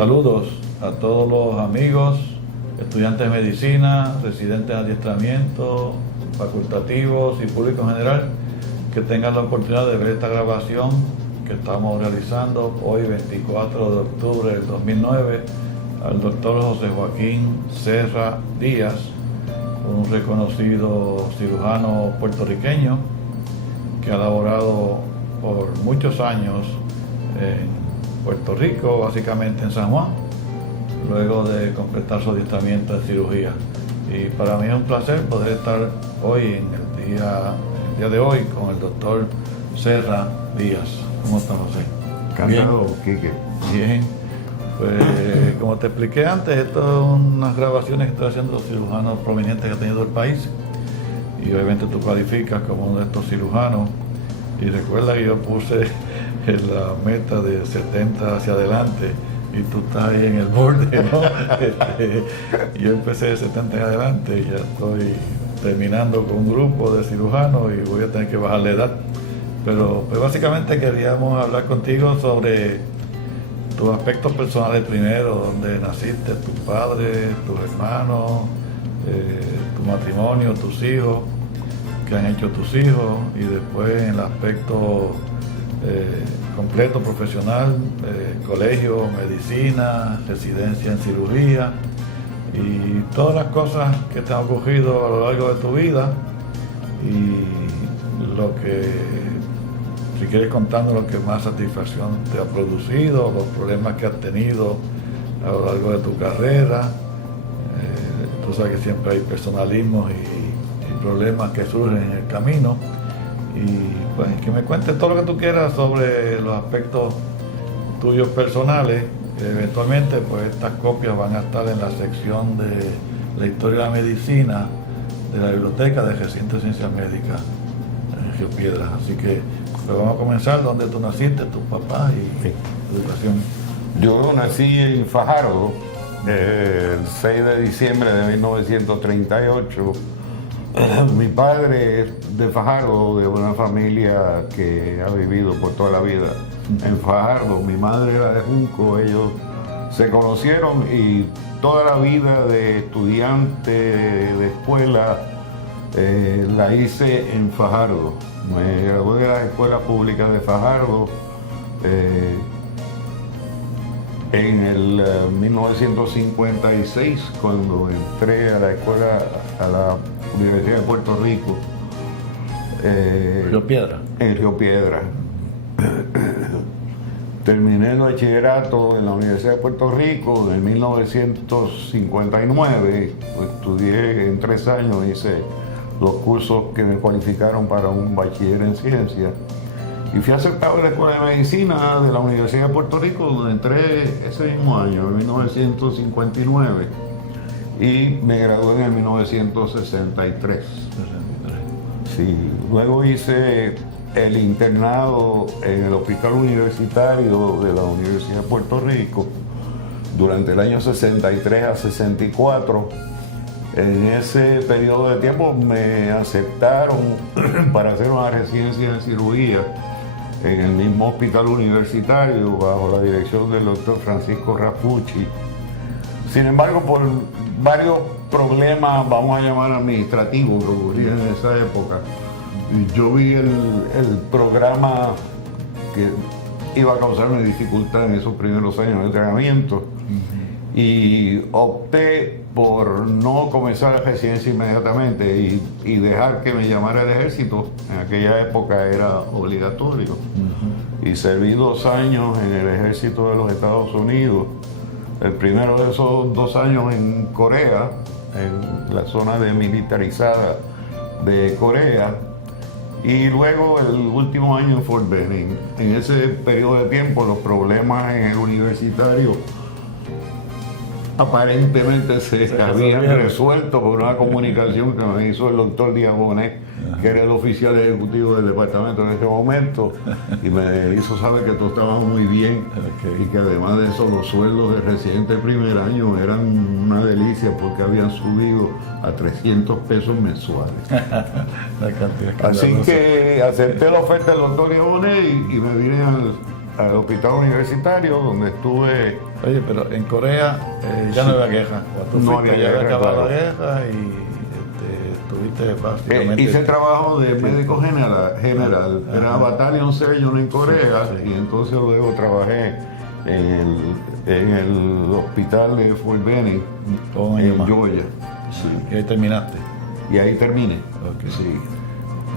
Saludos a todos los amigos, estudiantes de medicina, residentes de adiestramiento, facultativos y público en general, que tengan la oportunidad de ver esta grabación que estamos realizando hoy, 24 de octubre del 2009, al doctor José Joaquín Serra Díaz, un reconocido cirujano puertorriqueño que ha laborado por muchos años en Puerto Rico, básicamente en San Juan, luego de completar su adiestramiento de cirugía. Y para mí es un placer poder estar hoy, en el día de hoy, con el doctor Serra Díaz. ¿Cómo está, José? Encantado, Quique. Bien. Pues, como te expliqué antes, esto es unas grabaciones que estoy haciendo de los cirujanos prominentes que ha tenido el país. Y obviamente tú cualificas como uno de estos cirujanos. Y recuerda que yo puse la meta de 70 hacia adelante y tú estás ahí en el borde, ¿no? Yo empecé de 70 en adelante y ya estoy terminando con un grupo de cirujanos y voy a tener que bajar la edad. Pero pues básicamente queríamos hablar contigo sobre tus aspectos personales primero, donde naciste, tus padres, tus hermanos, tu matrimonio, tus hijos, qué han hecho tus hijos, y después en el aspecto completo profesional, colegio, medicina, residencia en cirugía y todas las cosas que te han ocurrido a lo largo de tu vida, y lo que, si quieres contando lo que más satisfacción te ha producido, los problemas que has tenido a lo largo de tu carrera. Tú sabes que siempre hay personalismos y problemas que surgen en el camino, y pues que me cuentes todo lo que tú quieras sobre los aspectos tuyos personales. Eventualmente pues estas copias van a estar en la sección de la historia de la medicina de la biblioteca de Recinto de Ciencias Médicas en Río Piedras. Así que pues vamos a comenzar donde tú naciste, tus papás y educación. Yo nací en Fajardo el 6 de diciembre de 1938. Mi padre es de Fajardo, de una familia que ha vivido por toda la vida en Fajardo. Mi madre era de Junco. Ellos se conocieron y toda la vida de estudiante de escuela la hice en Fajardo. Me gradué de las escuelas públicas de Fajardo en el 1956, cuando entré a la escuela, a la Universidad de Puerto Rico. Río Piedra. En Río Piedra. Terminé el bachillerato en la Universidad de Puerto Rico en 1959. Estudié en 3 años, hice los cursos que me cualificaron para un bachiller en ciencias. Y fui aceptado en la Escuela de Medicina de la Universidad de Puerto Rico, donde entré ese mismo año, en 1959. Y me gradué en el 1963. Sí, luego hice el internado en el Hospital Universitario de la Universidad de Puerto Rico durante el año 63 a 64. En ese periodo de tiempo me aceptaron para hacer una residencia en cirugía en el mismo hospital universitario bajo la dirección del doctor Francisco Rafucci. Sin embargo, por varios problemas, vamos a llamar administrativos, que ocurrían en esa época, yo vi el programa que iba a causarme dificultad en esos primeros años de entrenamiento y opté por no comenzar la residencia inmediatamente y dejar que me llamara el ejército. En aquella época era obligatorio. Y serví 2 años en el ejército de los Estados Unidos. El primero de esos 2 años en Corea, en la zona demilitarizada de Corea, y luego el último año en Fort Benning. En ese periodo de tiempo los problemas en el universitario aparentemente se habían resuelto por una comunicación que me hizo el doctor Diagoné, que era el oficial ejecutivo del departamento en ese momento, y me hizo saber que todo estaba muy bien, y que además de eso los sueldos de residente de primer año eran una delicia porque habían subido a 300 pesos mensuales. Así que acepté la oferta del doctor Diagoné y me vine al hospital universitario, donde estuve Oye, pero en Corea ya no había guerra. Cuando tú No fuiste, había ya había guerra, acabado claro. la guerra y estuviste básicamente... Hice trabajo de médico general, era Battalion Surgeon en Corea, Sí. y entonces luego trabajé en el hospital de Fort Benning, un año en más. Georgia. Y ahí terminaste. Y ahí terminé. Ok. Sí.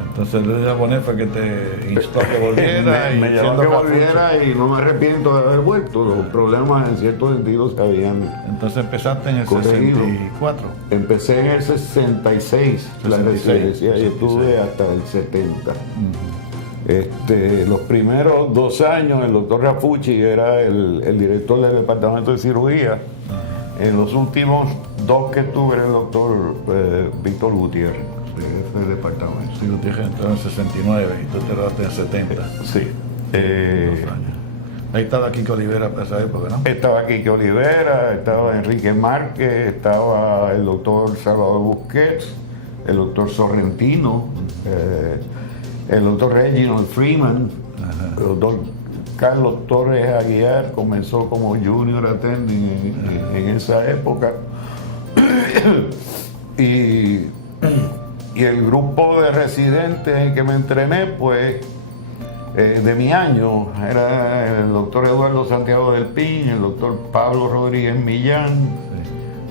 Entonces el japonés fue que te instó a que volviera y me llamó siendo que capucho. volviera y no me arrepiento de haber vuelto. Los problemas en cierto sentido se habían... Entonces empezaste en el Corregido. 64. Empecé en el 66, la 66, residencia, y 66. estuve hasta el 70. Los primeros 2 años el doctor Rafucci era el director del departamento de cirugía. En los últimos 2 que estuve era el doctor Víctor Gutiérrez, de ese departamento. Sí, Gutiérrez entró en el 69 y tú te graduaste en el 70. Sí. 2 años. Ahí estaba Kiko Olivera para esa época, ¿no? Estaba Quique Olivera, estaba Enrique Márquez, estaba el doctor Salvador Busquets, el doctor Sorrentino, el doctor Reginald Freeman, el doctor Carlos Torres Aguiar comenzó como junior attending en esa época. y el grupo de residentes en que me entrené, pues, de mi año, era el doctor Eduardo Santiago del Pin, el doctor Pablo Rodríguez Millán,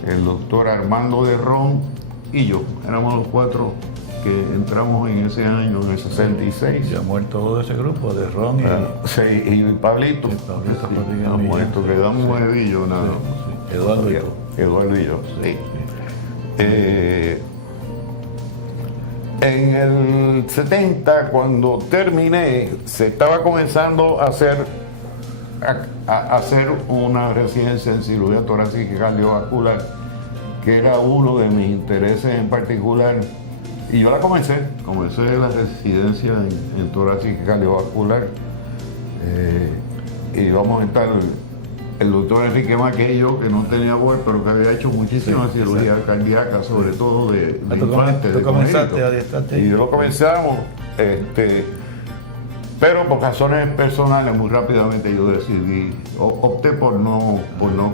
el doctor Armando de Ron y yo. Éramos los 4 que entramos en ese año, en el 66. Ya muerto todo ese grupo de Ron y... Sí, y Pablito. Sí, Pablito Rodríguez Ha Millán. muerto, quedamos Edillo, nada. Sí, Eduardo y tú. Eduardo y yo, sí. En el 70, cuando terminé, se estaba comenzando a hacer una residencia en cirugía torácica y cardiovascular, que era uno de mis intereses en particular. Y yo la comencé la residencia en torácica y cardiovascular. Y vamos a estar el doctor Enrique Maquello, que no tenía voz, pero que había hecho muchísimas cirugías cardíacas, sobre todo de infantes. Tú comenzaste a adiestrarte Y ahí. yo lo comenzamos, pero por razones personales, muy rápidamente yo decidí, opté por no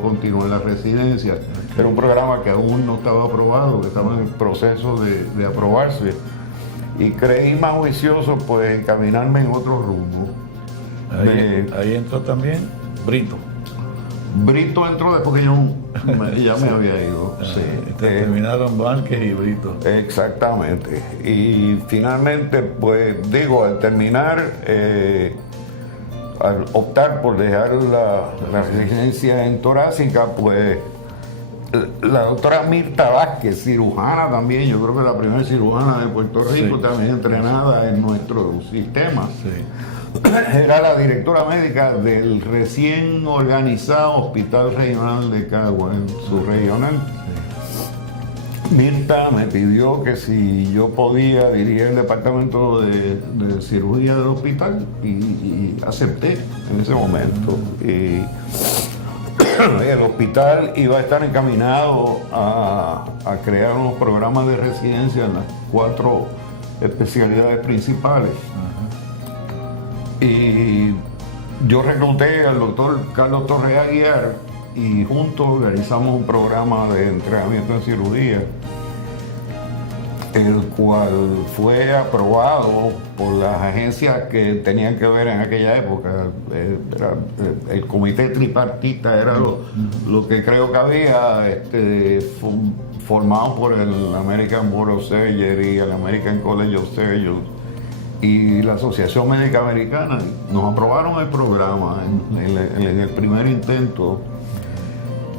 continuar la residencia. Era un programa que aún no estaba aprobado, que estaba en el proceso de aprobarse. Y creí más juicioso, pues, encaminarme en otro rumbo. Ahí entró también Brito. Brito entró después que ya me había ido. Sí. Terminaron Vázquez y Brito. Exactamente. Y finalmente, pues digo, al terminar, al optar por dejar la residencia en torácica, pues la doctora Mirta Vázquez, cirujana también, yo creo que la primera cirujana de Puerto Rico, Sí. también entrenada en nuestro sistema. Sí. Era la directora médica del recién organizado Hospital Regional de Cagua, en su regional. Mirta me pidió que si yo podía dirigir el departamento de cirugía del hospital y acepté en ese momento. Y el hospital iba a estar encaminado a crear unos programas de residencia en las 4 especialidades principales. Y yo recluté al doctor Carlos Torres Aguiar y juntos organizamos un programa de entrenamiento en cirugía, el cual fue aprobado por las agencias que tenían que ver en aquella época. El comité tripartita era lo que creo que había, formado por el American Board of Surgery, el American College of Surgeons y la Asociación Médica Americana. Nos aprobaron el programa en el primer intento.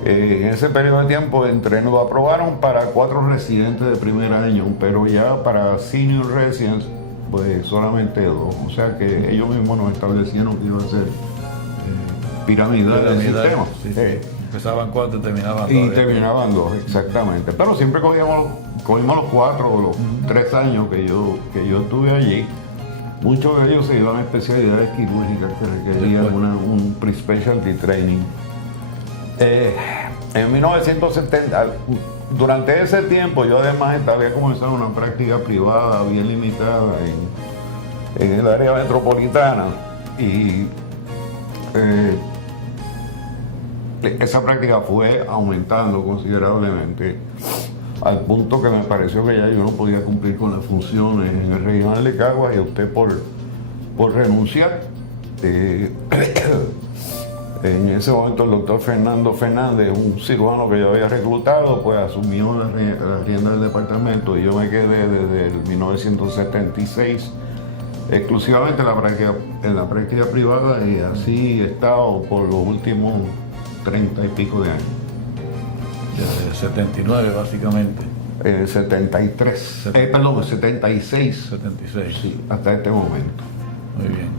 En ese periodo de tiempo nos aprobaron para 4 residentes de primer año, pero ya para senior residents, pues solamente 2. O sea que ellos mismos nos establecieron que iba a ser piramidal el sistema. Sí, sí. Empezaban 4 y terminaban 2. Y terminaban 2, exactamente. Pero siempre cogimos los 4 o los 3 años que yo estuve allí. Muchos de ellos se iban a especialidades quirúrgicas que requerían un pre-specialty training. En 1970, durante ese tiempo, yo además había comenzado una práctica privada bien limitada en el área metropolitana y esa práctica fue aumentando considerablemente al punto que me pareció que ya yo no podía cumplir con las funciones en el regional de Caguas y opté por renunciar. En ese momento el doctor Fernando Fernández, un cirujano que yo había reclutado, pues asumió la rienda del departamento y yo me quedé desde el 1976 exclusivamente en la práctica privada y así he estado por los últimos 30 y pico de años. Desde el 79 básicamente. 76. 76. Sí, hasta este momento. Muy bien.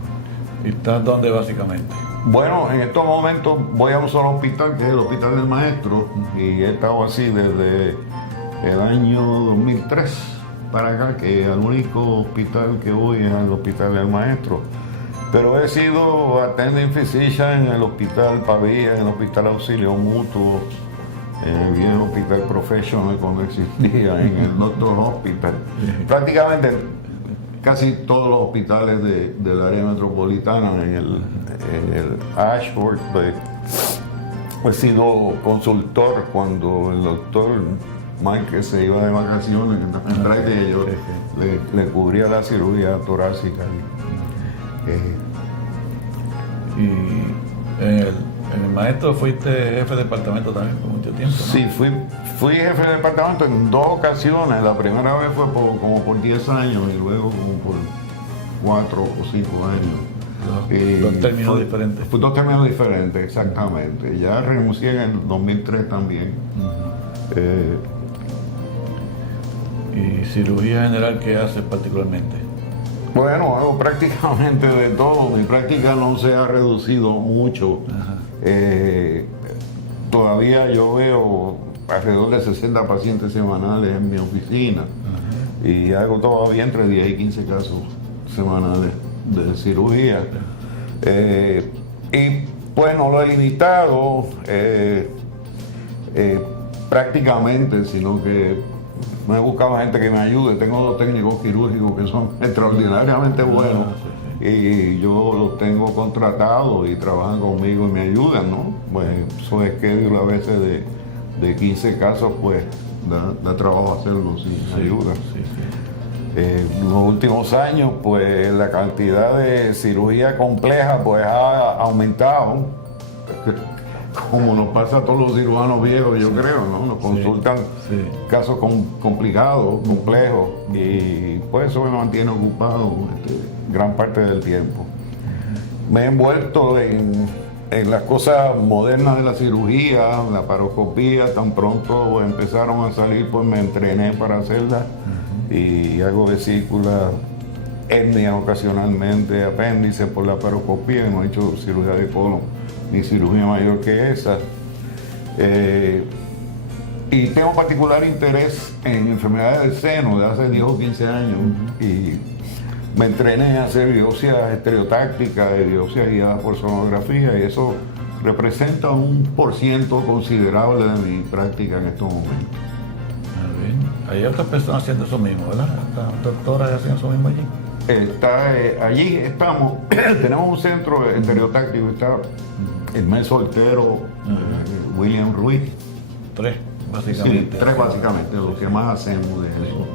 ¿Y estás dónde básicamente? Bueno, en estos momentos voy a un solo hospital, que es el Hospital del Maestro, y he estado así desde el año 2003 para acá, que el único hospital que voy es al Hospital del Maestro. Pero he sido attending physician en el Hospital Pavía, en el Hospital Auxilio Mutuo, en el viejo Hospital Professional cuando existía, en el Doctor Hospital. Prácticamente casi todos los hospitales del área metropolitana, en el Ashford, he sido consultor cuando el doctor Mike se iba de vacaciones en Drake, yo le cubría la cirugía torácica. Y en el Maestro fuiste jefe de departamento también por mucho tiempo, ¿no? Sí, fui jefe de departamento en 2 ocasiones. La primera vez fue como por 10 años y luego como por 4 o 5 años. Dos términos diferentes. Fue 2 términos diferentes, exactamente. Ya renuncié en el 2003 también. ¿Y cirugía general qué haces particularmente? Bueno, hago prácticamente de todo. Mi práctica no se ha reducido mucho. Todavía yo veo alrededor de 60 pacientes semanales en mi oficina. Y hago todavía entre 10 y 15 casos semanales de cirugía. Y pues no lo he limitado prácticamente, sino que me he buscado gente que me ayude. Tengo 2 técnicos quirúrgicos que son extraordinariamente buenos y yo los tengo contratados y trabajan conmigo y me ayudan, ¿no? Pues eso es que a veces de 15 casos, pues da trabajo hacerlo sin ayuda. En los últimos años, pues la cantidad de cirugía compleja pues ha aumentado, como nos pasa a todos los cirujanos viejos, yo creo, ¿no? Nos consultan casos complicados, complejos, y pues eso me mantiene ocupado gran parte del tiempo. Me he envuelto en las cosas modernas de la cirugía, la paroscopía. Tan pronto empezaron a salir, pues me entrené para hacerla. Y hago vesícula, hernia ocasionalmente, apéndice por la paroscopía. No he hecho cirugía de colon ni cirugía mayor que esa. Y tengo particular interés en enfermedades del seno de hace 10 o 15 años. Y me entrené a hacer biopsias estereotácticas, biopsias guiadas por sonografía, y eso representa un % considerable de mi práctica en estos momentos. Hay otras personas haciendo eso mismo, ¿verdad? ¿Estas doctoras hacen eso mismo allí? Allí estamos, tenemos un centro estereotáctico, está el Mel Soltero, William Ruiz. 3, básicamente. Sí, 3 básicamente, lo que más hacemos de eso.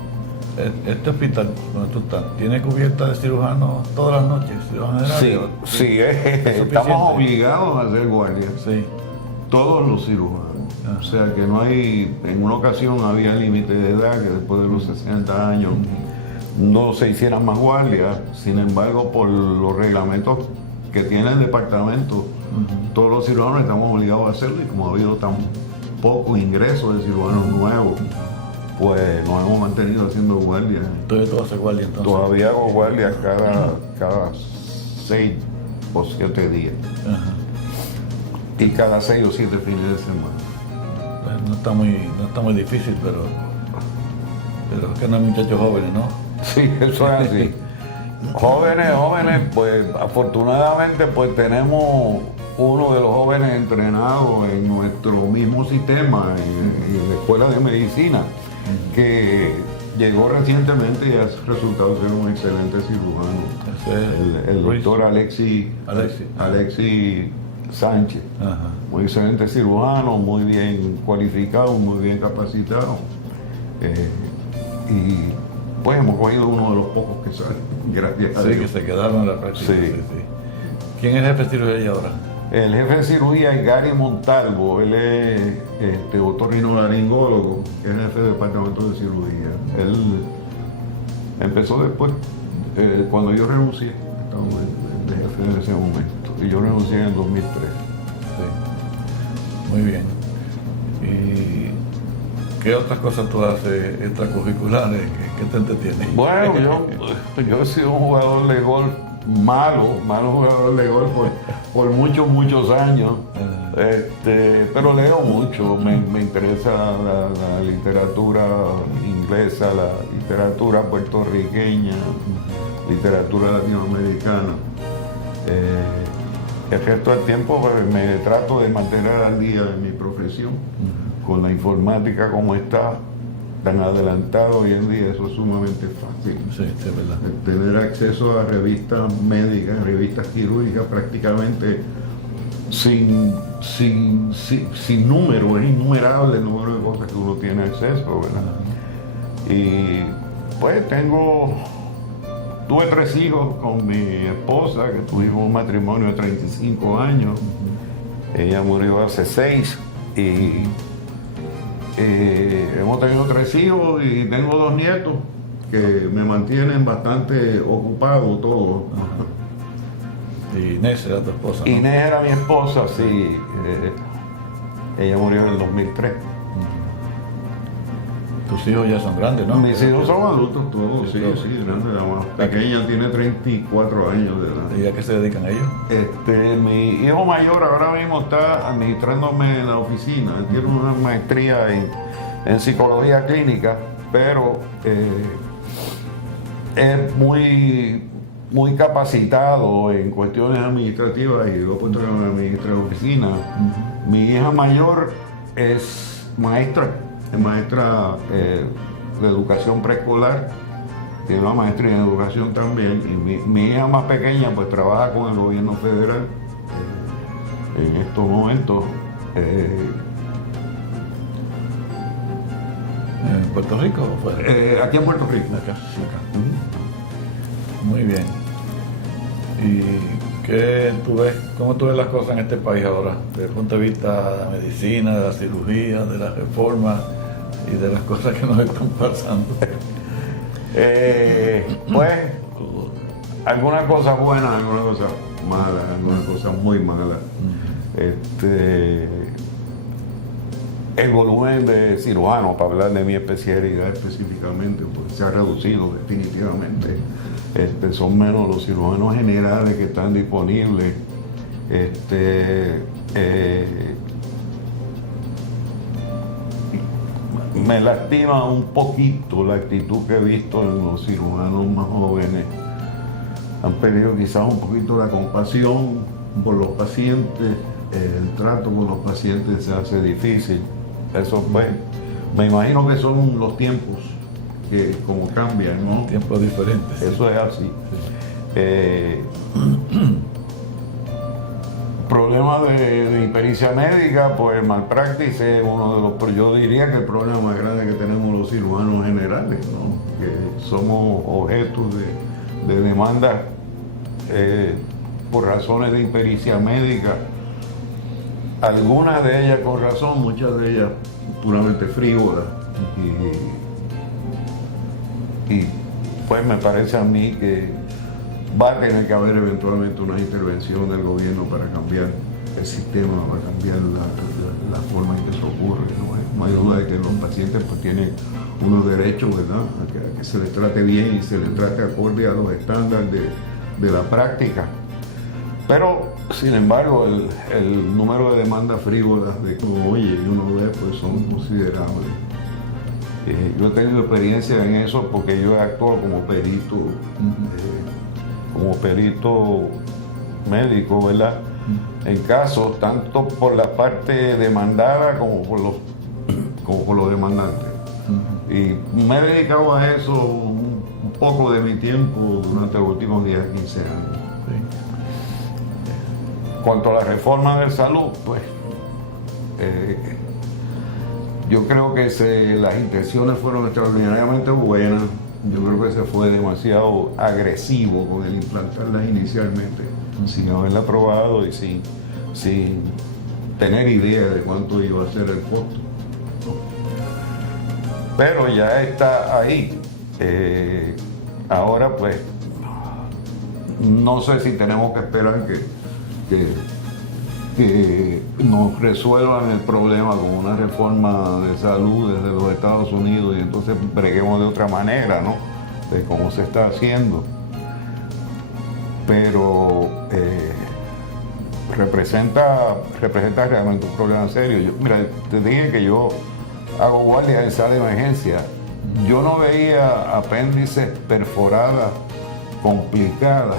Este hospital donde tú estás, ¿tiene cubierta de cirujanos todas las noches? Sí, estamos obligados a hacer guardia. Sí. Todos los cirujanos. O sea que no hay, en una ocasión había límite de edad que después de los 60 años no se hicieran más guardias. Sin embargo, por los reglamentos que tiene el departamento, todos los cirujanos estamos obligados a hacerlo, y como ha habido tan poco ingreso de cirujanos nuevos, pues nos hemos mantenido haciendo guardias. Entonces tú haces guardia entonces. Todavía hago guardias cada 6 o 7 días. Y cada 6 o 7 fines de semana. No está muy difícil, pero es que no hay muchachos jóvenes, ¿no? Sí, eso es así. jóvenes, pues afortunadamente pues tenemos uno de los jóvenes entrenados en nuestro mismo sistema, en la Escuela de Medicina, que llegó recientemente y ha resultado ser un excelente cirujano. El doctor Alexi Sánchez. Ajá. Muy excelente cirujano, muy bien cualificado, muy bien capacitado. Y pues hemos cogido uno de los pocos que salen, gracias a Sí, Dios. que se quedaron en la práctica. Sí. ¿Quién es el jefe de cirugía ahora? El jefe de cirugía es Gary Montalvo, él es otorrinolaringólogo, que es el jefe del departamento de cirugía. Él empezó después, cuando yo renuncié, estaba de jefe en ese momento, y yo renuncié en el 2003. Sí. Muy bien. ¿Y qué otras cosas tú haces extracurriculares? ¿Qué te entretiene? Bueno, yo he sido un jugador de golf malo jugador de golf por muchos años, pero leo mucho, me interesa la literatura inglesa, la literatura puertorriqueña, literatura latinoamericana. El resto del tiempo pues, me trato de mantener al día en mi profesión, con la informática como está, tan adelantado hoy en día, eso es sumamente fácil. Sí, es verdad. Tener acceso a revistas médicas, revistas quirúrgicas prácticamente sin número, es innumerable el número de cosas que uno tiene acceso, ¿verdad? Y pues tuve 3 hijos con mi esposa, que tuvimos un matrimonio de 35 años. Ella murió hace 6 y hemos tenido 3 hijos y tengo 2 nietos que me mantienen bastante ocupado todo. Y Inés era tu esposa, ¿no? Inés era mi esposa, sí. Ella murió en el 2003. Tus hijos ya son grandes, ¿no? Mis hijos son adultos todos, sí, todos. grandes. La más pequeña tiene 34 años de edad. ¿Y a qué se dedican ellos? Mi hijo mayor ahora mismo está administrándome en la oficina. Él tiene una maestría en psicología clínica, pero es muy capacitado en cuestiones administrativas y luego puesto que me administra la oficina. Mi hija mayor es maestra de educación preescolar, tiene una maestría en educación también, y mi hija más pequeña pues trabaja con el gobierno federal en estos momentos. ¿En Puerto Rico o fuera? Aquí en Puerto Rico. Acá. Muy bien. ¿Y cómo tú ves las cosas en este país ahora? Desde el punto de vista de la medicina, de la cirugía, de las reformas y de las cosas que nos están pasando. Pues, algunas cosas buenas, algunas cosas malas, algunas cosas muy malas. El volumen de cirujanos, para hablar de mi especialidad específicamente, pues se ha reducido definitivamente. Son menos los cirujanos generales que están disponibles. Me lastima un poquito la actitud que he visto en los cirujanos más jóvenes. Han perdido quizás un poquito la compasión por los pacientes, el trato con los pacientes se hace difícil. Eso pues, me imagino que son los tiempos que como cambian, ¿no? Tiempos diferentes. Eso es así. Problemas de impericia médica, pues el malpractice es uno de los, yo diría que el problema más grande que tenemos los cirujanos generales, ¿no? Que somos objetos de demandas por razones de impericia médica, algunas de ellas con razón, muchas de ellas puramente frívolas. Y pues me parece a mí que va a tener que haber eventualmente una intervención del gobierno para cambiar el sistema, para cambiar la forma en que eso ocurre, ¿no? No hay duda de que los pacientes pues, tienen unos derechos, ¿verdad? A que se les trate bien y se les trate acorde a los estándares de la práctica. Pero, sin embargo, el número de demandas frívolas de como oye y uno ve, pues son considerables. Yo he tenido experiencia en eso porque yo he actuado como perito médico, ¿verdad? En casos tanto por la parte demandada como por los demandantes. Y me he dedicado a eso un poco de mi tiempo durante los últimos 10 a 15 años. cuanto a la reforma de salud, pues yo creo que las intenciones fueron extraordinariamente buenas. Yo creo que se fue demasiado agresivo con el implantarlas inicialmente, sin haberla aprobado y sin tener idea de cuánto iba a ser el costo. Pero ya está ahí. Ahora pues no sé si tenemos que esperar que nos resuelvan el problema con una reforma de salud desde los Estados Unidos y entonces breguemos de otra manera, ¿no? De cómo se está haciendo. Pero representa realmente un problema serio. Mira, te dije que yo hago guardia en sala de emergencia. Yo no veía apéndices perforadas complicadas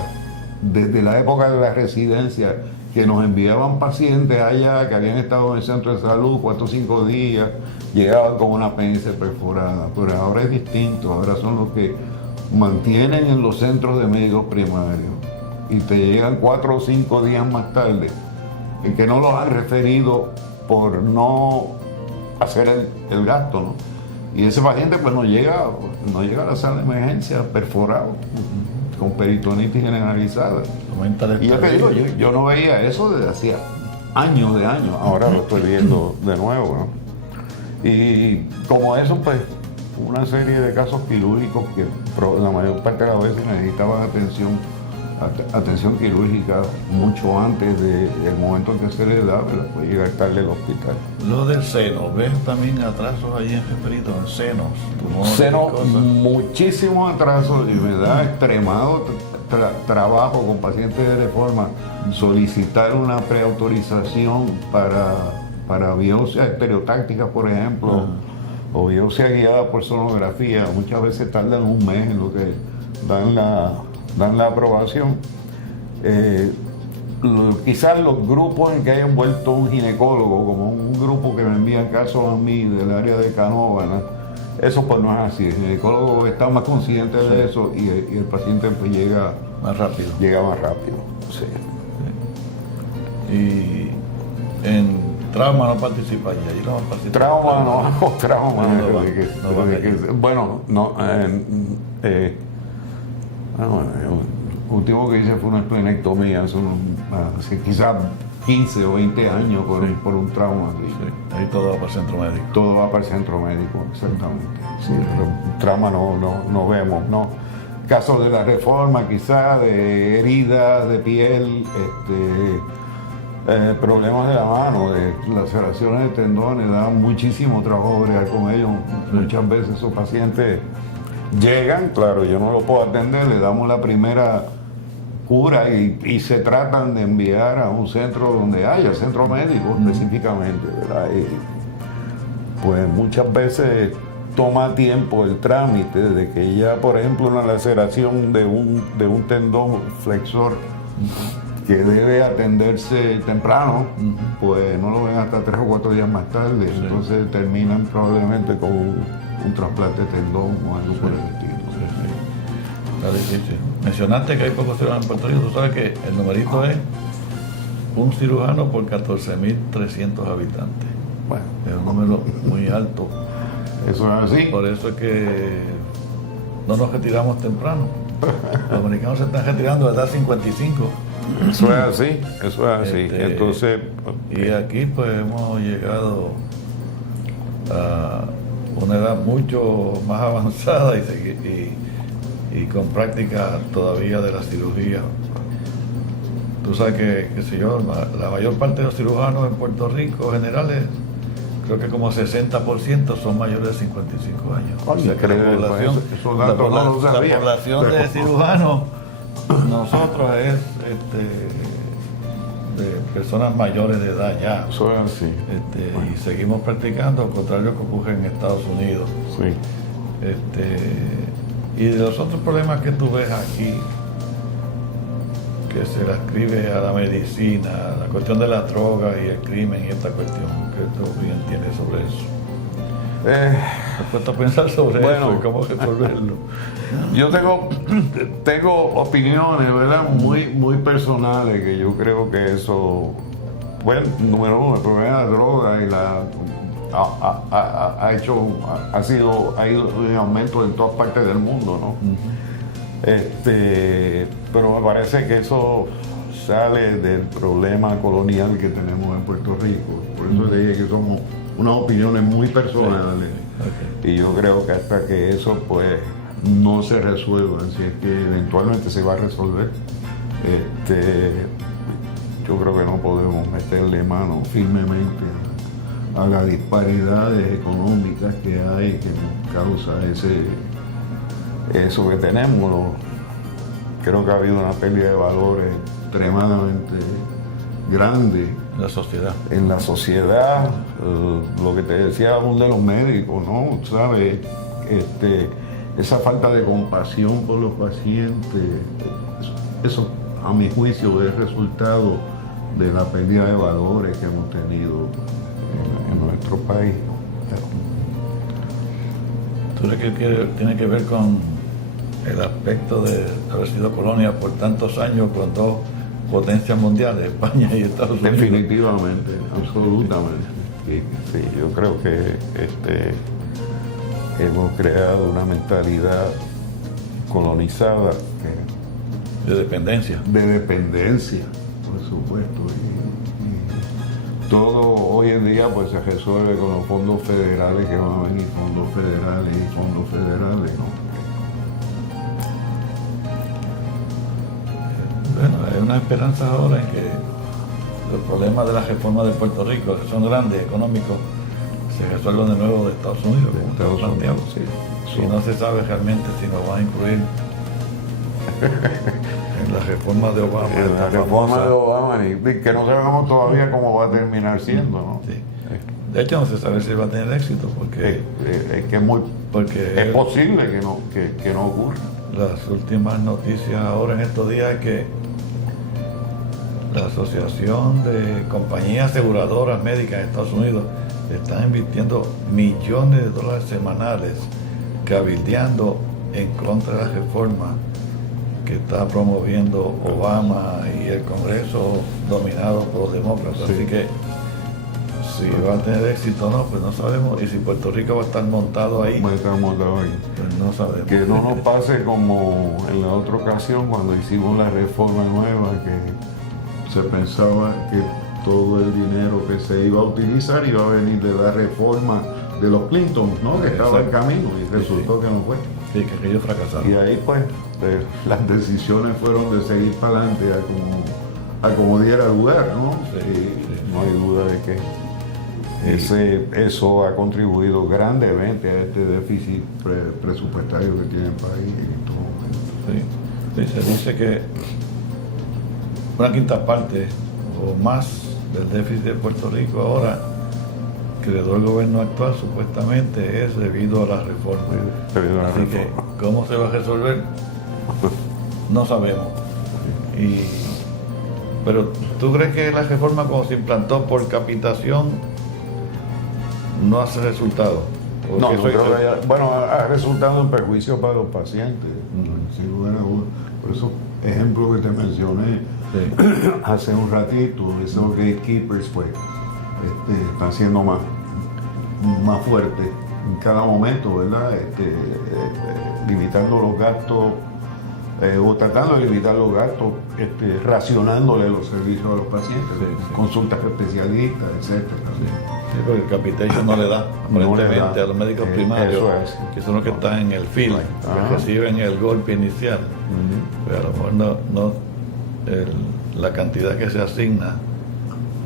desde la época de la residencia, que nos enviaban pacientes allá que habían estado en el centro de salud 4 o 5 días, llegaban con una apéndice perforada. Pero ahora es distinto, ahora son los que mantienen en los centros de médicos primarios y te llegan 4 o 5 días más tarde, en que no los han referido por no hacer el gasto, ¿no? Y ese paciente pues no llega a la sala de emergencia perforado, con peritonitis generalizada. Y yo te digo, yo no veía eso desde hacía años, ahora lo estoy viendo de nuevo, ¿no? Y como eso, pues, una serie de casos quirúrgicos que la mayor parte de las veces necesitaban atención quirúrgica mucho antes del momento en que se les da, pero puede llegar tarde al hospital. Lo del seno, ¿ves también atrasos ahí en referido en senos? Seno, muchísimos atrasos, y me da extremado trabajo con pacientes de reforma solicitar una preautorización para biopsias estereotácticas, por ejemplo, o biopsia guiada por sonografía. Muchas veces tardan un mes en lo que dan la aprobación. Quizás los grupos en que haya envuelto un ginecólogo, como un grupo que me envían casos a mí del área de Canóvana, eso pues no es así. El ginecólogo está más consciente de eso y el paciente pues llega más rápido. Sí. Y en trauma no participa ya, ahí no va a participar. Trauma. Bueno, no. El último que hice fue una esplenectomía hace quizás 15 o 20 años por un trauma. Sí. Ahí todo va para el centro médico. Todo va para el centro médico, exactamente. Sí, pero trauma no vemos, ¿no? Casos de la reforma, quizás, de heridas de piel, problemas de la mano, de laceraciones de tendones, da muchísimo trabajo bregar con ellos. Muchas veces esos pacientes llegan, claro, yo no lo puedo atender, le damos la primera cura y se tratan de enviar a un centro donde haya, centro médico específicamente, ¿verdad? Y pues muchas veces toma tiempo el trámite de que ya, por ejemplo, una laceración de un tendón flexor que debe atenderse temprano, pues no lo ven hasta 3 o 4 días más tarde, entonces terminan probablemente con un trasplante de tendón o algo por el estilo. Está difícil. Mencionaste que hay pocos cirujanos en Puerto Rico. Tú sabes que el numerito es un cirujano por 14.300 habitantes. Bueno, es un número muy alto. Eso es así. Por eso es que no nos retiramos temprano. Los americanos se están retirando a la edad 55. Eso es así. Entonces, y aquí pues hemos llegado a una edad mucho más avanzada y con práctica todavía de la cirugía. Tú sabes que la mayor parte de los cirujanos en Puerto Rico generales, creo que como 60% son mayores de 55 años. O sea que la población de cirujanos nosotros es de personas mayores de edad ya. Eso es así. Y seguimos practicando, al contrario que ocurre en Estados Unidos. Sí. Y de los otros problemas que tú ves aquí, que se le ascribe a la medicina, la cuestión de la droga y el crimen y esta cuestión, ¿qué tu opinión tienes sobre eso? ¿Has puesto a pensar sobre Bueno. eso y cómo resolverlo? Yo tengo opiniones, ¿verdad? Muy personales, que yo creo que eso, bueno, número uno, el problema de la droga y ha ido en aumento en todas partes del mundo, ¿no? Pero me parece que eso sale del problema colonial que tenemos en Puerto Rico. Por eso te dije que somos unas opiniones muy personales. Okay. Y yo creo que hasta que eso pues no se resuelva, si es que eventualmente se va a resolver, yo creo que no podemos meterle mano firmemente a las disparidades económicas que hay, que nos causa eso que tenemos. Creo que ha habido una pérdida de valores extremadamente grande en la sociedad. Lo que te decía aún de los médicos, ¿no? ¿Sabes? Esa falta de compasión por los pacientes, eso a mi juicio es resultado de la pérdida de valores que hemos tenido en nuestro país. ¿Tú crees que tiene que ver con el aspecto de haber sido colonia por tantos años con dos potencias mundiales, España y Estados Unidos? Definitivamente, absolutamente. Sí, yo creo que hemos creado una mentalidad colonizada de dependencia. De dependencia, por supuesto. Y todo hoy en día pues se resuelve con los fondos federales que van a venir, fondos federales, ¿no? Bueno, hay una esperanza ahora en que los problemas de la reforma de Puerto Rico, que son grandes, económicos, se resuelvan de nuevo de Estados Unidos, como te lo planteamos. Sí. Y no se sabe realmente si nos van a incluir en la reforma de Obama. En la reforma de Obama, y que no sabemos todavía cómo va a terminar siendo, ¿no? Sí. De hecho, no se sabe si va a tener éxito, porque es que es posible que no ocurra. Las últimas noticias ahora en estos días es que la Asociación de Compañías Aseguradoras Médicas de Estados Unidos están invirtiendo millones de dólares semanales cabildeando en contra de la reforma que está promoviendo Obama y el Congreso dominado por los demócratas. Sí. Así que si va a tener éxito o no, pues no sabemos. Y si Puerto Rico va a estar montado ahí, Va a estar montado ahí. pues no sabemos. Que no nos pase como en la otra ocasión cuando hicimos la reforma nueva, que se pensaba que todo el dinero que se iba a utilizar iba a venir de la reforma de los Clinton, ¿no? Que estaba en camino y resultó que no fue. Sí, que aquellos fracasaron. Y ahí pues las decisiones fueron de seguir para adelante a como diera lugar, ¿no? Sí. No hay duda de que eso ha contribuido grandemente a este déficit presupuestario que tiene el país en estos momentos. Sí, se dice que una quinta parte o más del déficit de Puerto Rico ahora que heredó el gobierno actual supuestamente es debido a la reforma. Así que cómo se va a resolver no sabemos. Pero ¿tú crees que la reforma cuando se implantó por capitación no hace resultado? No, yo creo que ha resultado en perjuicio para los pacientes, sin lugar a dudas. Por eso, ejemplo que te mencioné hace un ratito, esos gatekeepers pues están siendo más fuertes en cada momento, ¿verdad? Limitando los gastos, o tratando de limitar los gastos, racionándole los servicios a los pacientes, consultas especialistas, etcétera. Sí, porque el capitation no le da aparentemente a los médicos primarios, que son los que están en el field, que reciben el golpe inicial. Pero a lo mejor la cantidad que se asigna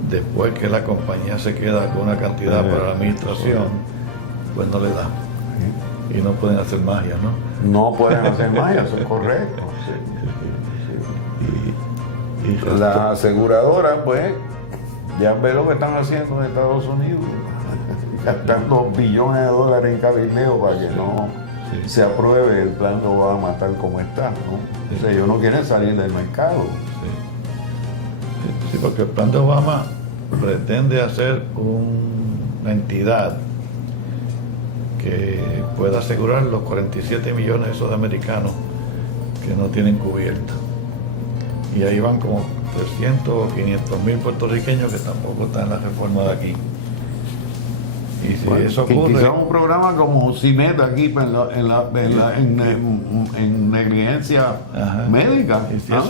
después que la compañía se queda con una cantidad para la administración, pues no le da. Y no pueden hacer magia, ¿no? No pueden hacer magia, eso es correcto. Y las aseguradoras, pues, ya ven lo que están haciendo en Estados Unidos, gastando billones de dólares en cabildeo para que no se apruebe el plan de Obama tal como está, ¿no? O sea, ellos no quieren salir del mercado. Sí, porque el plan de Obama pretende hacer una entidad que pueda asegurar los 47 millones de sudamericanos que no tienen cubierta. Y ahí van como 300 o 500 mil puertorriqueños que tampoco están en la reforma de aquí. Y si Bueno, eso que ocurre... quizás un programa como CIMED aquí pues, en negligencia Ajá. médica. Y si, ¿no?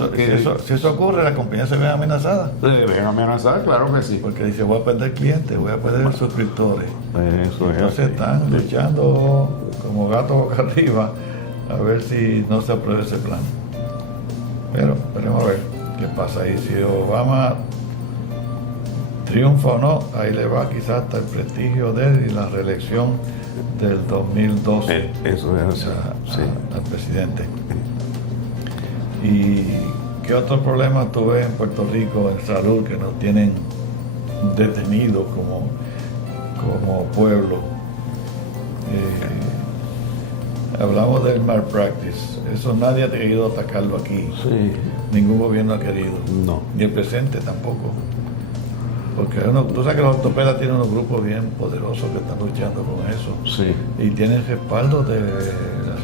si eso ocurre, la compañía se ve amenazada. Se ven amenazadas, claro que sí. Porque dice, voy a perder clientes, voy a perder suscriptores. Eso es Entonces así. están luchando como gatos boca arriba a ver si no se aprueba ese plan. Pero veremos a ver qué pasa. Y si Obama triunfa o no, ahí le va quizás hasta el prestigio de él y la reelección del 2012 Eso es así. Sí. al presidente. ¿Y qué otro problema tú ves en Puerto Rico en salud que nos tienen detenidos como pueblo? Hablamos del malpractice. Eso nadie ha querido atacarlo aquí. Sí. Ningún gobierno ha querido. No. Ni el presente tampoco. Porque tú sabes que los ortopedas tienen unos grupos bien poderosos que están luchando con eso. Sí. Y tienen respaldo de la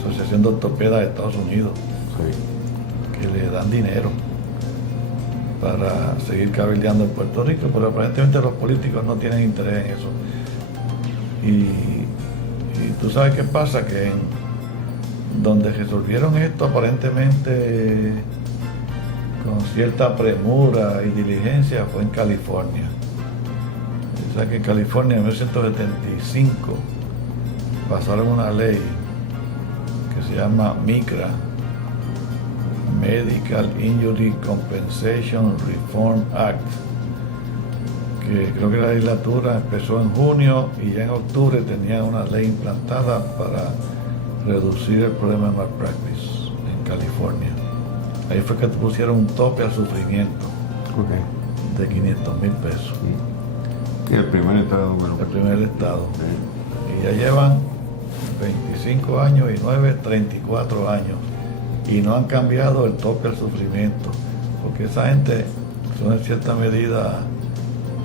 Asociación de Ortopedas de Estados Unidos, Sí. que le dan dinero para seguir cabildeando en Puerto Rico, pero aparentemente los políticos no tienen interés en eso. Y tú sabes qué pasa, que donde resolvieron esto aparentemente con cierta premura y diligencia fue en California. O sea que en California en 1975 pasaron una ley que se llama MICRA, Medical Injury Compensation Reform Act, que creo que la legislatura empezó en junio y ya en octubre tenía una ley implantada para reducir el problema de malpractice en California. Ahí fue que pusieron un tope al sufrimiento de 500 mil pesos. Sí. El primer estado. Bueno, El primer estado. sí. Y ya llevan 25 años y 9, 34 años. Y no han cambiado el tope al sufrimiento. Porque esa gente son en cierta medida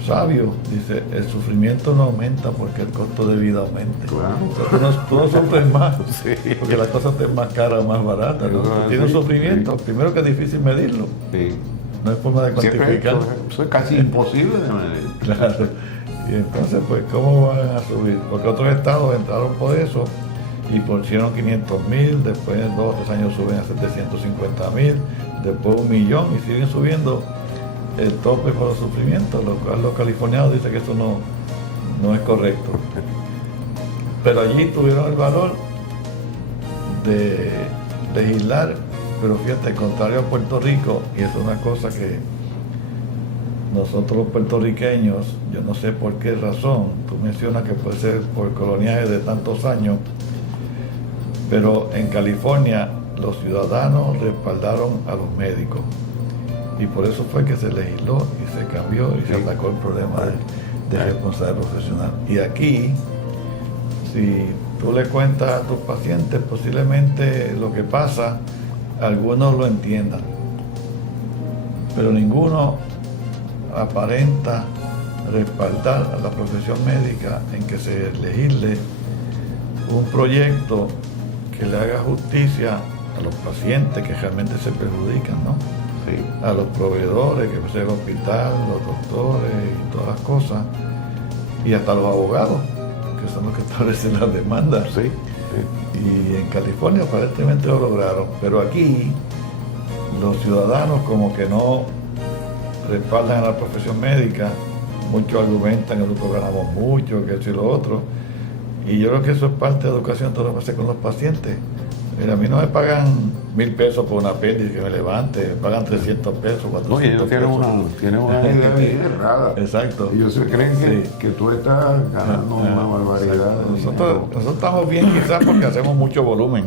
sabios. Dice, el sufrimiento no aumenta porque el costo de vida aumenta. Claro. O sea, tú no sufres más Sí. porque la cosa te es más cara o más barata, ¿no? Eso es Tú tienes así, sufrimiento, sí. primero que es difícil medirlo, Sí. no hay forma de Siempre cuantificar. eso es casi imposible de medir. Claro. Y entonces, pues, ¿cómo van a subir? Porque otros estados entraron por eso y pusieron 500,000, después en 2 o 3 años suben a 750,000, después 1,000,000 y siguen subiendo el tope por los sufrimientos, lo cual los californianos dicen que eso no es correcto. Pero allí tuvieron el valor de legislar, pero fíjate, contrario a Puerto Rico, y eso es una cosa que nosotros los puertorriqueños, yo no sé por qué razón, tú mencionas que puede ser por coloniaje de tantos años, pero en California los ciudadanos respaldaron a los médicos y por eso fue que se legisló y se cambió y se atacó el problema de responsabilidad profesional. Y aquí, si tú le cuentas a tus pacientes, posiblemente lo que pasa, algunos lo entiendan, pero ninguno aparenta respaldar a la profesión médica en que se legisle un proyecto que le haga justicia a los pacientes que realmente se perjudican, ¿no? Sí. A los proveedores, que sea el hospital, los doctores y todas las cosas, y hasta los abogados, que son los que establecen las demandas. Sí. Sí. Y en California aparentemente lo lograron, pero aquí los ciudadanos como que no respaldan a la profesión médica, muchos argumentan que nosotros ganamos mucho, que eso y lo otro, y yo creo que eso es parte de educación, todo lo que hace con los pacientes. Mira, a mí no me pagan 1,000 pesos por una apéndice que me levante, me pagan 300 pesos, 400 No, y ellos tienen una idea bien errada. Exacto. Ellos se creen que, Sí. que tú estás ganando una barbaridad. de Nosotros dinero. estamos bien quizás porque hacemos mucho volumen.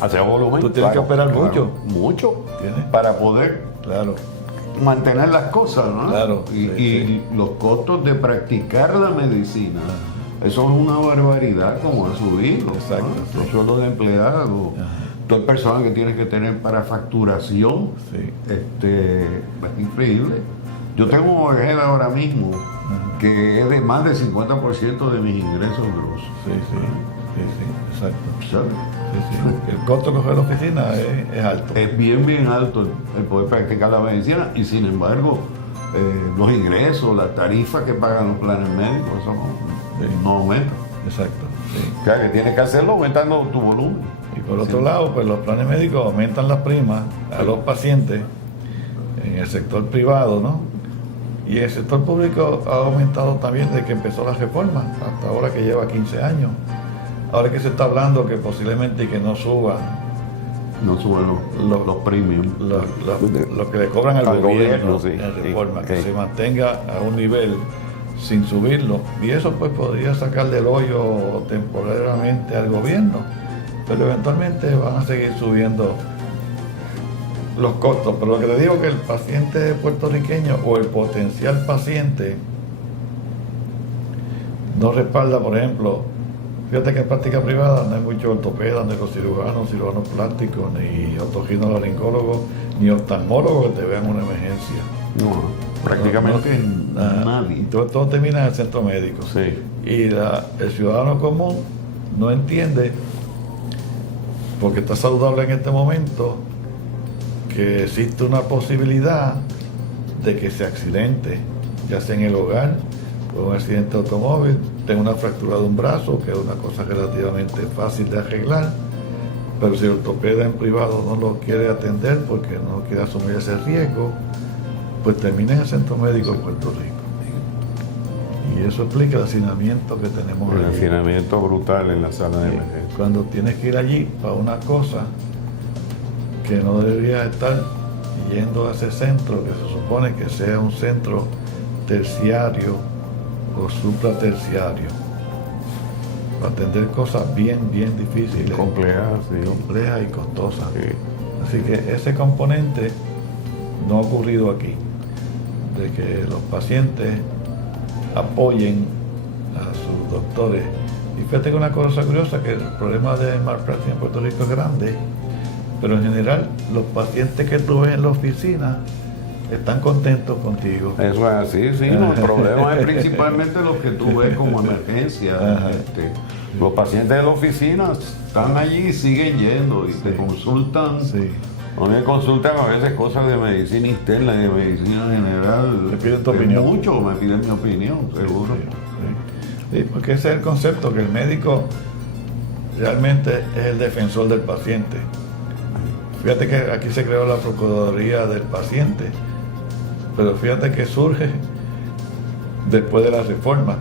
Hacemos volumen. Tú tienes que operar mucho. Mucho. ¿Tienes? Para poder Claro, mantener las cosas, ¿no? Claro, Y, sí, y los costos de practicar la medicina, eso es una barbaridad como ha subido. ¿no? Exacto, sí. Los sueldos de empleados, todo el personal que tienes que tener para facturación, sí. es increíble. Yo tengo un Orgel ahora mismo que es de más del 50% de mis ingresos grosos. Sí, exacto. ¿Sabes? El costo de coger la oficina es alto. Es bien alto el poder practicar la medicina y sin embargo los ingresos, las tarifas que pagan los planes médicos, eso no aumenta. Exacto. Sí. O sea, que tienes que hacerlo aumentando tu volumen. Y por otro lado, pues los planes médicos aumentan las primas a los pacientes en el sector privado, ¿no? Y el sector público ha aumentado también desde que empezó la reforma, hasta ahora que lleva 15 años. Ahora que se está hablando que posiblemente que no suban los premiums. Lo que le cobran al gobierno sí, en reforma, sí, que sí. se mantenga a un nivel sin subirlo. Y eso pues podría sacar del hoyo temporariamente al gobierno, pero eventualmente van a seguir subiendo los costos. Pero lo que le digo es que el paciente puertorriqueño o el potencial paciente no respalda, por ejemplo, fíjate que en práctica privada no hay muchos ortopedas, neurocirujanos, cirujanos plásticos, ni otorrinolaringólogos, ni oftalmólogos que te vean una emergencia. No, prácticamente nadie. Todo termina en el centro médico. Sí. Y el ciudadano común no entiende, porque está saludable en este momento, que existe una posibilidad de que se accidente, ya sea en el hogar, o un accidente de automóvil, tenga una fractura de un brazo, que es una cosa relativamente fácil de arreglar, pero si el ortopeda en privado no lo quiere atender porque no quiere asumir ese riesgo, pues termina en el centro médico en Puerto Rico. Y eso explica el hacinamiento que tenemos El allí. hacinamiento brutal en la sala de emergencia. Cuando tienes que ir allí para una cosa que no debería estar yendo a ese centro, que se supone que sea un centro terciario o supraterciario, para atender cosas bien difíciles, Complejas, sí. complejas y costosas. Sí. Así que ese componente no ha ocurrido aquí, de que los pacientes apoyen a sus doctores. Y fíjate que una cosa curiosa, que el problema de malpraxis en Puerto Rico es grande, pero en general los pacientes que tú ves en la oficina están contentos contigo. Eso es así, sí, no, el problema es principalmente los que tú ves como emergencia. Los pacientes de la oficina están allí y siguen yendo y te consultan. Sí. A mí me consultan a veces cosas de medicina interna y de medicina general. Me piden tu opinión. Mucho me piden mi opinión, seguro. Sí, porque ese es el concepto, que el médico realmente es el defensor del paciente. Fíjate que aquí se creó la Procuraduría del Paciente, pero fíjate que surge después de la reforma,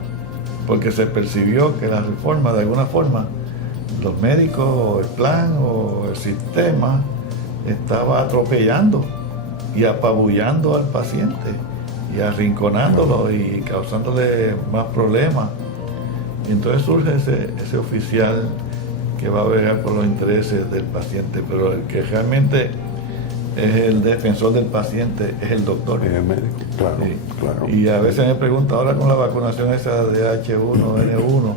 porque se percibió que la reforma, de alguna forma, los médicos, o el plan, o el sistema, estaba atropellando y apabullando al paciente y arrinconándolo y causándole más problemas. Y entonces surge ese oficial que va a velar por los intereses del paciente, pero el que realmente es el defensor del paciente es el doctor. Es el médico, claro, Sí. claro. Y a veces me preguntan ahora con la vacunación esa de H1N1,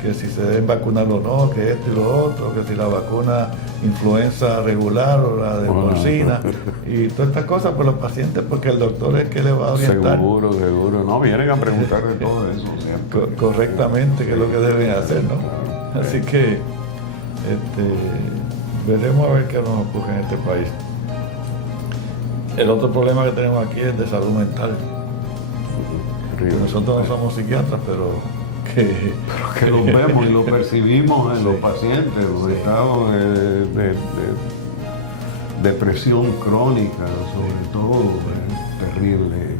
que si se deben vacunar o no, que esto y lo otro, que si la vacuna influenza regular o la de porcina, y todas estas cosas por los pacientes, porque el doctor es el que le va a orientar. Seguro. No, vienen a preguntar de todo eso. Correctamente, que es lo que deben hacer, ¿no? Así que veremos a ver qué nos ocurre en este país. El otro problema que tenemos aquí es de salud mental. Nosotros no somos psiquiatras, pero que los vemos y lo percibimos en los pacientes, los estados de depresión crónica, sobre todo, terrible.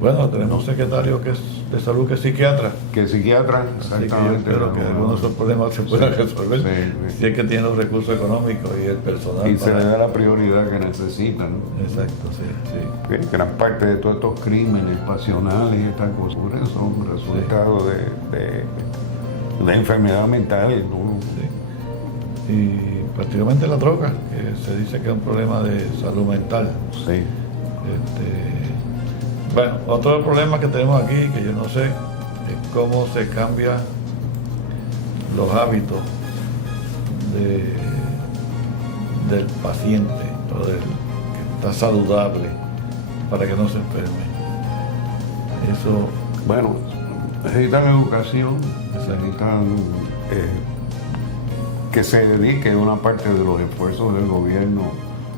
Bueno, tenemos un secretario que es de salud que es psiquiatra. Que psiquiatra, Así que yo espero que algunos de esos problemas se puedan resolver, si es que tiene los recursos económicos y el personal. Y se le da la prioridad que necesitan. Exacto, sí. Gran parte de todos estos crímenes pasionales y estas cosas son resultado de enfermedad mental, ¿no? Sí. Y prácticamente la droga, que se dice que es un problema de salud mental. Sí. Bueno, otro problema que tenemos aquí, que yo no sé, es cómo se cambian los hábitos del paciente o del que está saludable para que no se enferme. Eso, Bueno, necesitan educación, necesitan que se dedique una parte de los esfuerzos del gobierno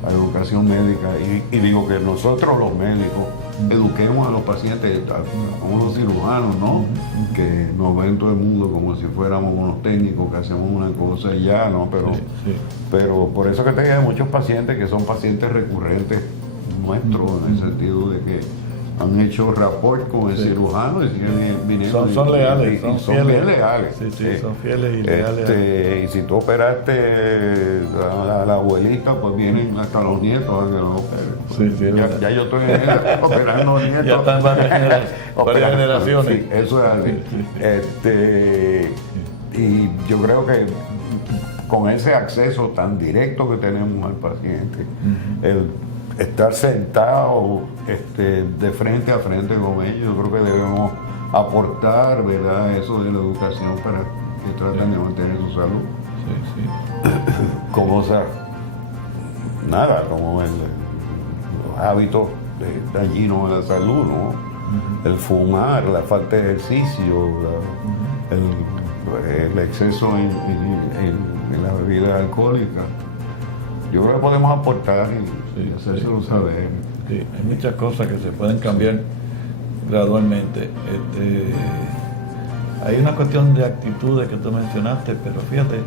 a la educación médica y digo que nosotros los médicos eduquemos a los pacientes, a unos cirujanos, ¿no? Que nos ven todo el mundo como si fuéramos unos técnicos que hacemos una cosa y ya, ¿no? Pero por eso que hay muchos pacientes que son pacientes recurrentes nuestros, en el sentido de que han hecho rapport con el cirujano y siguen viniendo. son leales, son bien leales. Sí, son fieles y leales. Y si tú operaste a la abuelita, pues vienen hasta los nietos a que los operen. Sí, ya yo estoy en edad, operando nietos. Ya están varias generaciones. Sí, eso es así. Y yo creo que con ese acceso tan directo que tenemos al paciente, el estar sentado de frente a frente con ellos, yo creo que debemos aportar, ¿verdad?, eso de la educación para que traten de mantener su salud. Como como los hábitos dañinos a la salud, ¿no? El fumar, la falta de ejercicio, el exceso en la bebida alcohólica. Yo creo que podemos aportar y hacérselo saber. Sí, hay muchas cosas que se pueden cambiar gradualmente. Hay una cuestión de actitudes que tú mencionaste, pero fíjate,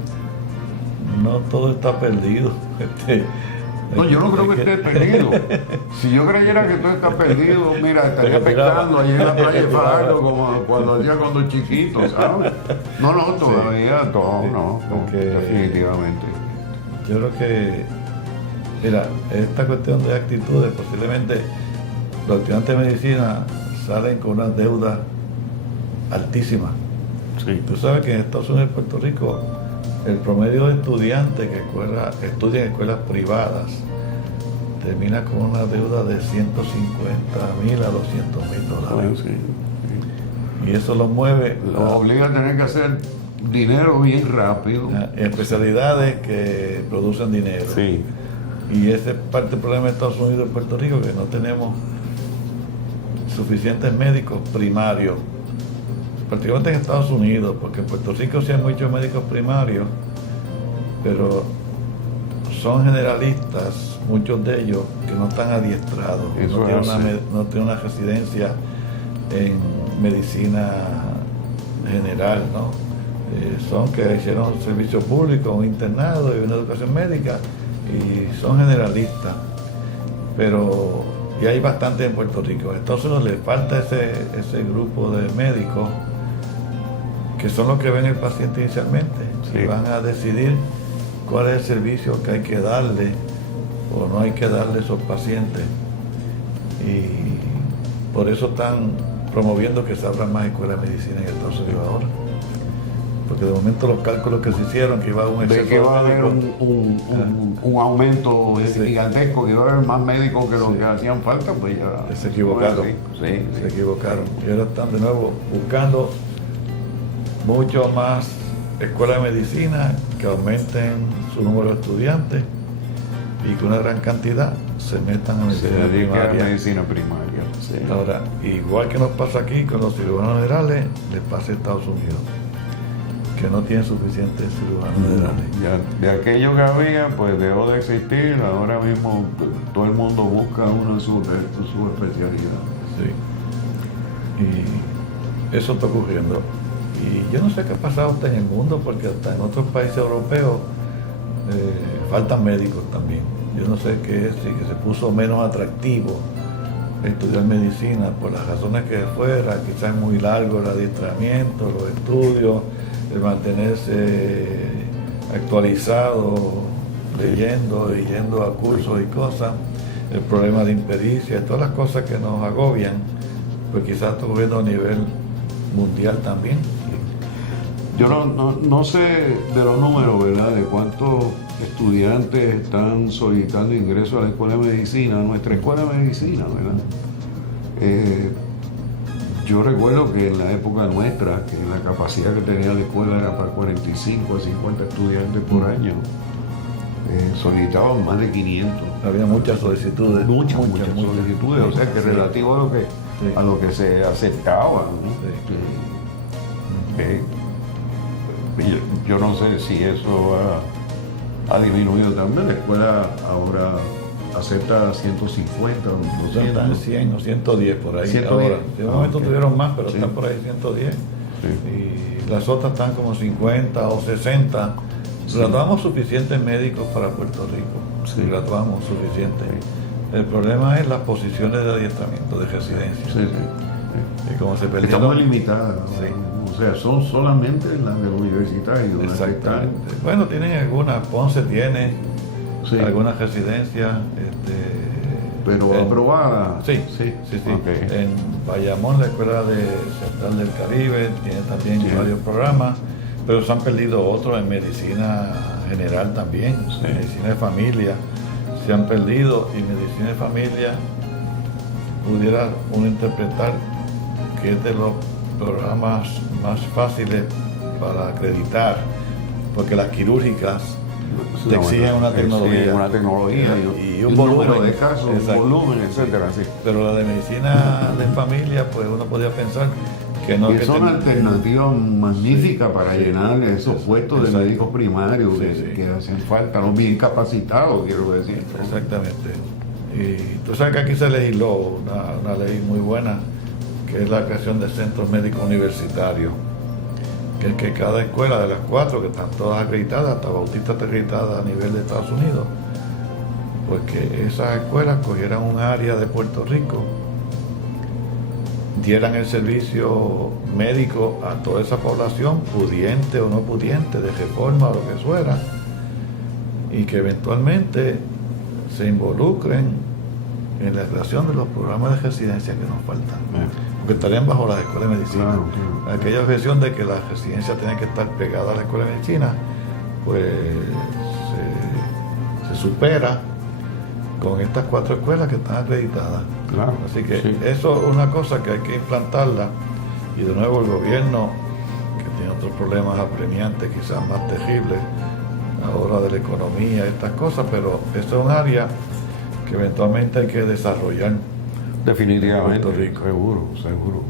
no todo está perdido. No, yo no creo que esté perdido. Si yo creyera que todo está perdido, mira, estaría pescando allí en la playa de Fajardo como cuando hacía cuando chiquito, ¿sabes? No, todavía, no, definitivamente. Yo creo que, mira, esta cuestión de actitudes, posiblemente los estudiantes de medicina salen con unas deudas altísimas. Sí. Tú sabes que en Estados Unidos y Puerto Rico el promedio de estudiantes que estudian en escuelas privadas termina con una deuda de $150,000 a $200,000. Sí. Y eso los mueve. Los obliga a tener que hacer dinero bien rápido. Especialidades que producen dinero. Sí. Y ese es parte del problema de Estados Unidos y Puerto Rico, que no tenemos suficientes médicos primarios, particularmente en Estados Unidos, porque en Puerto Rico sí hay muchos médicos primarios, pero son generalistas, muchos de ellos que no están adiestrados, no tienen una residencia en medicina general, ¿no? Son que hicieron servicio público, un internado y una educación médica, y son generalistas, pero y hay bastante en Puerto Rico. En Estados Unidos le falta ese grupo de médicos que son los que ven el paciente inicialmente y van a decidir cuál es el servicio que hay que darle o no hay que darle a esos pacientes, y por eso están promoviendo que se abran más escuelas de medicina en Estados Unidos ahora, porque de momento los cálculos que se hicieron que iba a un exceso de que va a haber un aumento gigantesco, que iba a haber más médicos que los que hacían falta, pues ya se equivocaron. Se equivocaron y ahora están de nuevo buscando mucho más escuelas de medicina que aumenten su número de estudiantes y que una gran cantidad se metan a medicina primaria. Sí. Ahora, igual que nos pasa aquí con los cirujanos generales, les pasa a Estados Unidos, que no tienen suficientes cirujanos generales. De aquello que había, pues dejó de existir. Ahora mismo todo el mundo busca una su especialidad. Sí. Y eso está ocurriendo. Y yo no sé qué ha pasado hasta en el mundo, porque hasta en otros países europeos faltan médicos también. Yo no sé qué es, si que se puso menos atractivo estudiar medicina por las razones que fuera, quizás es muy largo el adiestramiento, los estudios, el mantenerse actualizado, leyendo y yendo a cursos y cosas, el problema de impericia, todas las cosas que nos agobian, pues quizás está ocurriendo a nivel mundial también. Yo no sé de los números, ¿verdad?, de cuántos estudiantes están solicitando ingreso a la escuela de medicina, a nuestra escuela de medicina, ¿verdad? Yo recuerdo que en la época nuestra, que la capacidad que tenía la escuela era para 45 a 50 estudiantes por año, solicitaban más de 500. Había muchas solicitudes. Muchas solicitudes, o sea que relativo a lo que a lo que se aceptaba, ¿no? Yo no sé si eso ha disminuido también. La escuela ahora acepta 150 o 200. Están 100 o 110 por ahí 110. ahora. En un momento tuvieron más, pero Sí. están por ahí 110. Sí. Y las otras están como 50 o 60. Graduamos suficientes médicos para Puerto Rico. Sí. Graduamos suficientes. El problema es las posiciones de adiestramiento, de residencia. Sí, sí. Y como se Está perdieron... muy limitada, ¿no? Sí. O sea, son solamente las de los universitarios. las que están. Exactamente. Bueno, tienen algunas. Centro tiene Sí. algunas residencias. Pero aprobada. Sí, sí, sí, sí. Ok. En Bayamón, la Escuela de Central del Caribe tiene también Sí. varios programas, pero se han perdido otros en medicina general también, Sí. medicina de familia. Se han perdido, y medicina de familia pudiera uno interpretar que es de los programas más fáciles para acreditar, porque las quirúrgicas te exigen una tecnología. Exigen una tecnología y un número volumen. de casos, un Exacto. volumen, etcétera. Sí. Pero la de medicina de familia, pues uno podría pensar que no. Y que es una ten- alternativa magnífica para Sí. llenar esos puestos de Exacto. médicos primarios Sí, que, sí. que hacen falta, los bien capacitados, quiero decir. Exactamente. Y tú sabes que aquí se legisló una ley muy buena, que es la creación de centros médicos universitarios. Que es que cada escuela de las 4, que están todas acreditadas, hasta Bautista está acreditada a nivel de Estados Unidos, pues que esas escuelas cogieran un área de Puerto Rico, dieran el servicio médico a toda esa población, pudiente o no pudiente, de reforma o lo que fuera, y que eventualmente se involucren en la creación de los programas de residencia que nos faltan, porque estarían bajo la escuela de medicina. Claro, claro. Aquella objeción de que la residencia tiene que estar pegada a la escuela de medicina, pues se supera con estas 4 escuelas que están acreditadas. Claro, Así que sí. eso es una cosa que hay que implantarla, y de nuevo el gobierno, que tiene otros problemas apremiantes, quizás más terribles, ahora de la economía, estas cosas, pero eso es un área que eventualmente hay que desarrollar. Definitivamente, Puerto Rico. seguro.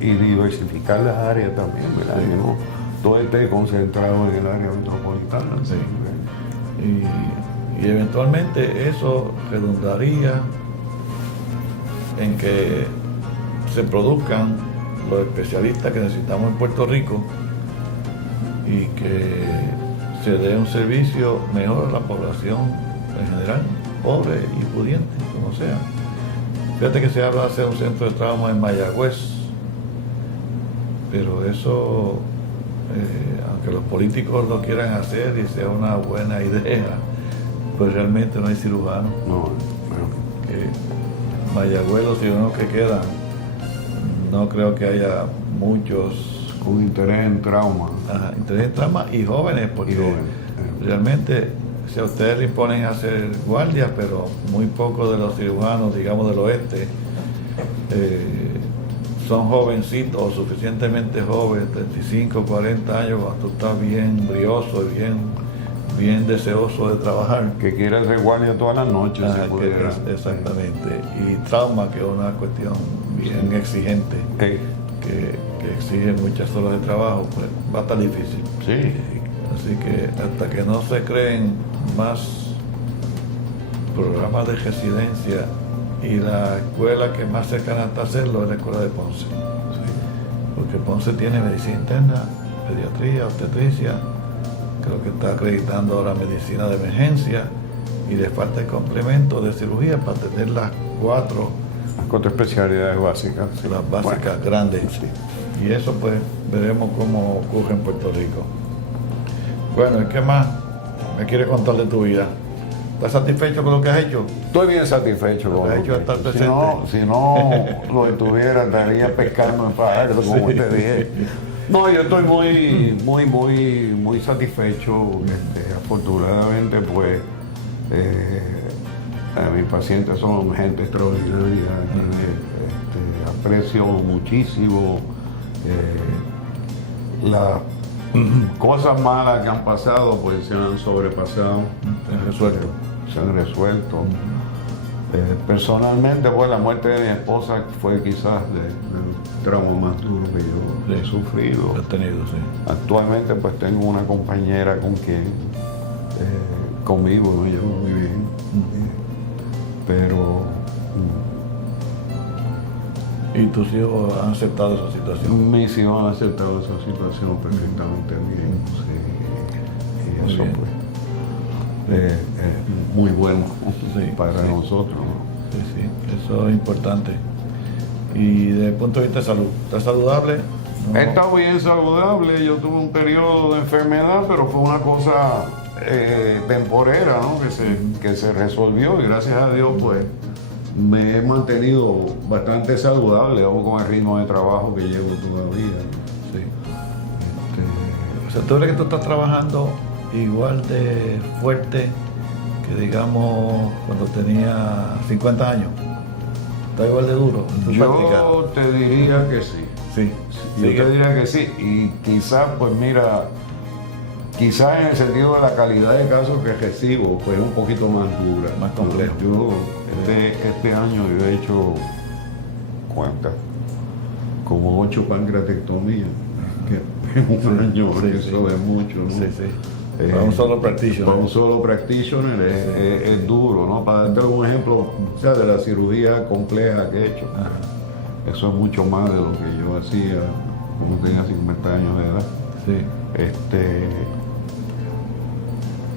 Y diversificar las áreas también, ¿verdad? Sí. Que no todo esté concentrado en el área metropolitana. Sí. Y eventualmente eso redundaría en que se produzcan los especialistas que necesitamos en Puerto Rico y que se dé un servicio mejor a la población en general, pobre y pudiente, como sea. Fíjate que se habla de hacer un centro de trauma en Mayagüez, pero eso, aunque los políticos lo quieran hacer y sea una buena idea, pues realmente no hay cirujanos. No, Mayagüez, los cirujanos que quedan, no creo que haya muchos con interés en trauma. interés en trauma y jóvenes, porque Y jóvenes. realmente si a ustedes le imponen a hacer guardias, pero muy pocos de los cirujanos, digamos del oeste, son jovencitos o suficientemente jóvenes, 35, 40 años, cuando tú estás bien brioso y bien deseoso de trabajar. Que quiere hacer guardia todas las noches. Ajá, si que pudiera. exactamente. Y trauma, que es una cuestión bien exigente, que exige muchas horas de trabajo, pues va a estar difícil. Sí. Así que hasta que no se creen más programas de residencia, y la escuela que más cercana está a hacerlo es la escuela de Ponce. Porque Ponce tiene medicina interna, pediatría, obstetricia, creo que está acreditando ahora medicina de emergencia, y le falta el complemento de cirugía para atender las 4 especialidades básicas. Sí. las básicas Bueno, grandes. sí. Y eso pues veremos cómo ocurre en Puerto Rico. Bueno, ¿y qué más me quieres contar de tu vida? ¿Estás satisfecho con lo que has hecho? Estoy bien satisfecho Lo con que has lo hecho que- estar si presente. no lo estuviera, estaría pescando en Fajardo, como Sí. te dije. No, yo estoy muy satisfecho. Afortunadamente, pues, mis pacientes son gente extraordinaria, que aprecio muchísimo las cosas malas que han pasado, pues se han sobrepasado. Resuelto. Se han resuelto. Personalmente, pues la muerte de mi esposa fue quizás el trauma más duro que yo he sufrido. He tenido, sí. Actualmente pues tengo una compañera con quien conmigo me llevo muy bien, pero ¿Y tus hijos han aceptado esa situación? mis hijos han aceptado esa situación perfectamente bien, sí. Y Muy eso bien. pues es muy bueno Sí, para sí. nosotros, ¿no? Sí, sí, eso es importante. Y desde el punto de vista de salud, ¿estás saludable? No. He estado bien saludable, yo tuve un periodo de enfermedad, pero fue una cosa temporera, ¿no? que se resolvió y gracias a Dios pues me he mantenido bastante saludable, aún con el ritmo de trabajo que llevo todavía. Sí. O sea, ¿tú crees que tú estás trabajando igual de fuerte que, digamos, cuando tenía 50 años? ¿Está igual de duro en tu práctica? Yo te diría que sí. Sí. Yo Sigue. te diría que sí. Y quizás, pues mira, quizás en el sentido de la calidad de casos que recibo, pues un poquito más dura. Más complejo. Yo este año yo he hecho, ¿cuántas? Como 8 pancreatectomías. Que en un año, porque sí. eso es mucho, ¿no? Sí, sí. Para un solo practitioner. Para un solo practitioner es duro, ¿no? Para darte un ejemplo, o sea, de la cirugía compleja que he hecho. Ajá. Eso es mucho más de lo que yo hacía cuando tenía 50 años de edad. Sí.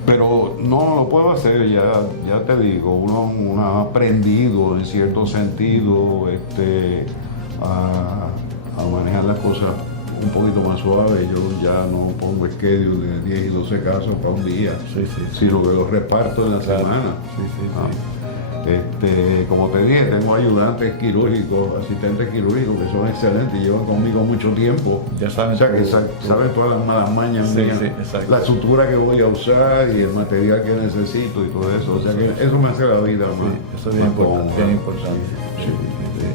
Pero no lo puedo hacer, ya te digo, uno ha aprendido en cierto sentido a manejar las cosas un poquito más suave. Yo ya no pongo schedule de 10 y 12 casos para un día, Sí, sí, sí. sino que los reparto en la Claro. semana. Sí, sí, sí. Como te dije, tengo ayudantes quirúrgicos, asistentes quirúrgicos que son excelentes y llevan conmigo mucho tiempo. Ya saben O sea, que tú- saben todas las malas mañas Sí, mías, sí, exacto. la sutura que voy a usar y el material que necesito y todo eso. O sea, que eso me hace la vida más. Sí, eso es bien más importante. cómoda. Bien importante. Sí, Sí, sí, sí.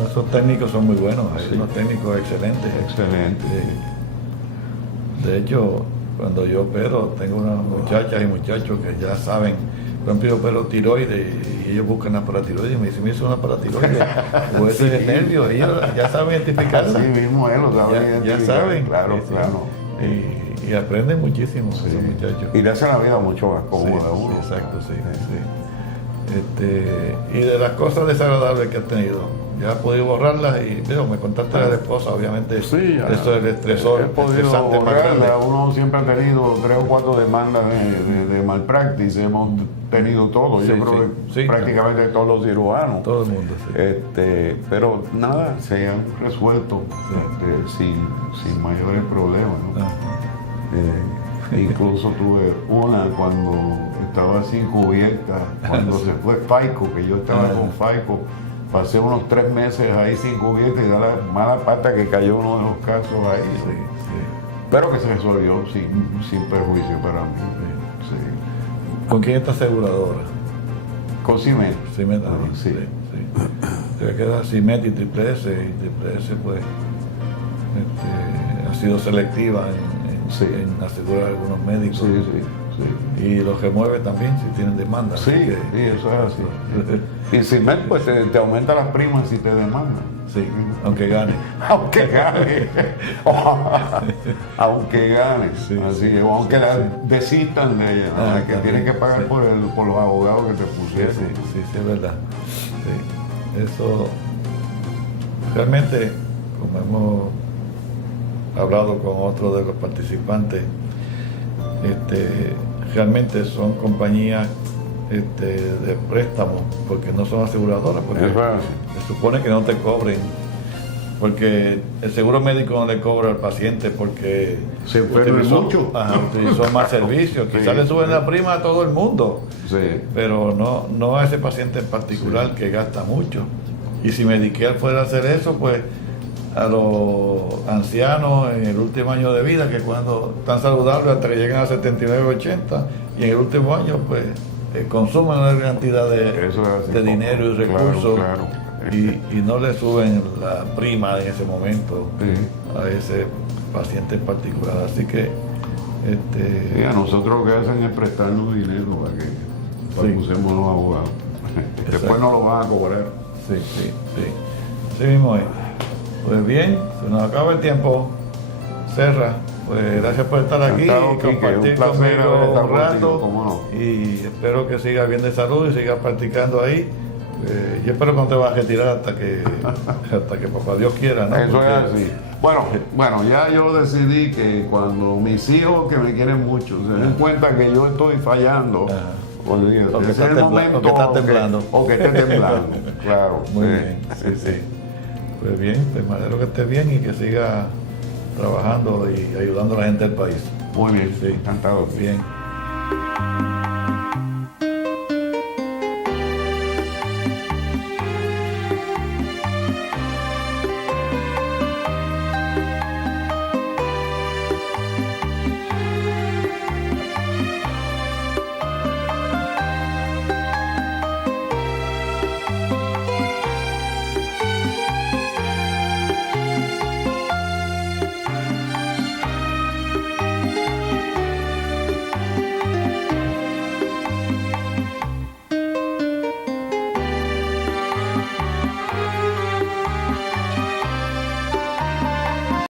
No, esos técnicos son muy buenos, hay Sí. unos técnicos excelentes. Excelente. Sí. De hecho, cuando yo opero, tengo unas muchachas y muchachos que ya saben, por ejemplo, yo opero tiroides y ellos buscan una paratiroides y me dicen, mira, es una paratiroides o ese es el nervio, ellos ya saben identificarla. Así mismo es, lo saben Ya identificar. saben. Claro, Sí, sí. claro. Y aprenden muchísimo Sí. esos muchachos. Y le hace la vida mucho más Sí, cómoda a uno. sí, exacto, sí, sí. Y de las cosas desagradables que has tenido, ya has podido borrarlas y digo, me contaste de la esposa, obviamente Sí, ya. eso es el estresor, He podido estresante más grande. borrarla. Uno siempre ha tenido 3 o 4 demandas de malpractice, hemos tenido todo, Sí, yo creo sí, que sí. prácticamente todos los cirujanos. Todo el mundo, sí. Pero nada, se han resuelto sin mayores problemas, ¿no? Ah, Incluso tuve una cuando estaba sin cubierta, cuando se fue FAICO, que yo estaba con FAICO, pasé unos 3 meses ahí sin cubierta y da la mala pata que cayó uno de los casos ahí. sí, sí. Pero que se resolvió sin perjuicio para mí. Sí. ¿Con quién está aseguradora? Con Cimet. Cimet, Sí. sí. Se queda Cimet y Triple S, y Triple S pues ha sido selectiva Sí. en asegurar a algunos médicos. Sí, sí, sí. Y los remueve también si tienen demanda. Sí, así que- sí, eso es así. Y Cimet pues te aumenta las primas si te demandan. Sí, aunque gane. Aunque gane. Aunque gane. Sí, Así sí, es. O aunque sí, la sí. desistan de ella, ¿no? Ah, que también, tienen que pagar sí. por los abogados que te Sí, pusieron. sí, es verdad. Sí. Eso realmente, como hemos hablado con otros de los participantes, realmente son compañías de préstamo, porque no son aseguradoras, porque Eso es así. se supone que no te cobren, porque el seguro médico no le cobra al paciente porque Se enferma mucho. utilizó más servicios, Sí, quizás le suben sí. la prima a todo el mundo, Sí. pero no a ese paciente en particular que gasta mucho. Y si Medicare fuera a hacer eso, pues a los ancianos en el último año de vida, que cuando están saludables hasta que llegan a 79, 80, y en el último año, pues consumen una gran cantidad Eso es así. de dinero y Claro, recursos, claro. y no le suben la prima en ese momento Sí. a ese paciente en particular. Así que Sí, a nosotros lo que hacen es prestarnos dinero para que usemos los abogados. Después no lo van a cobrar. Sí, sí, sí. Así mismo es. Pues bien, se nos acaba el tiempo. Serra, pues gracias por estar aquí Encantado, y Quique, compartir un placer haber conmigo estado un rato. contigo, cómo no. Y espero que sigas bien de salud y sigas practicando ahí. Yo espero que no te vas a retirar hasta que papá Dios quiera, ¿no? Eso Porque- es así. Bueno, ya yo decidí que cuando mis hijos, que me quieren mucho, se den cuenta que yo estoy fallando, Ajá. olvídate, O que ese está es el tembla- momento o que está temblando. o que esté temblando, claro. Muy bien, sí, sí. Pues bien, pues me alegro que estés bien y que sigas trabajando y ayudando a la gente del país. Muy bien, Sí. encantado. Bien.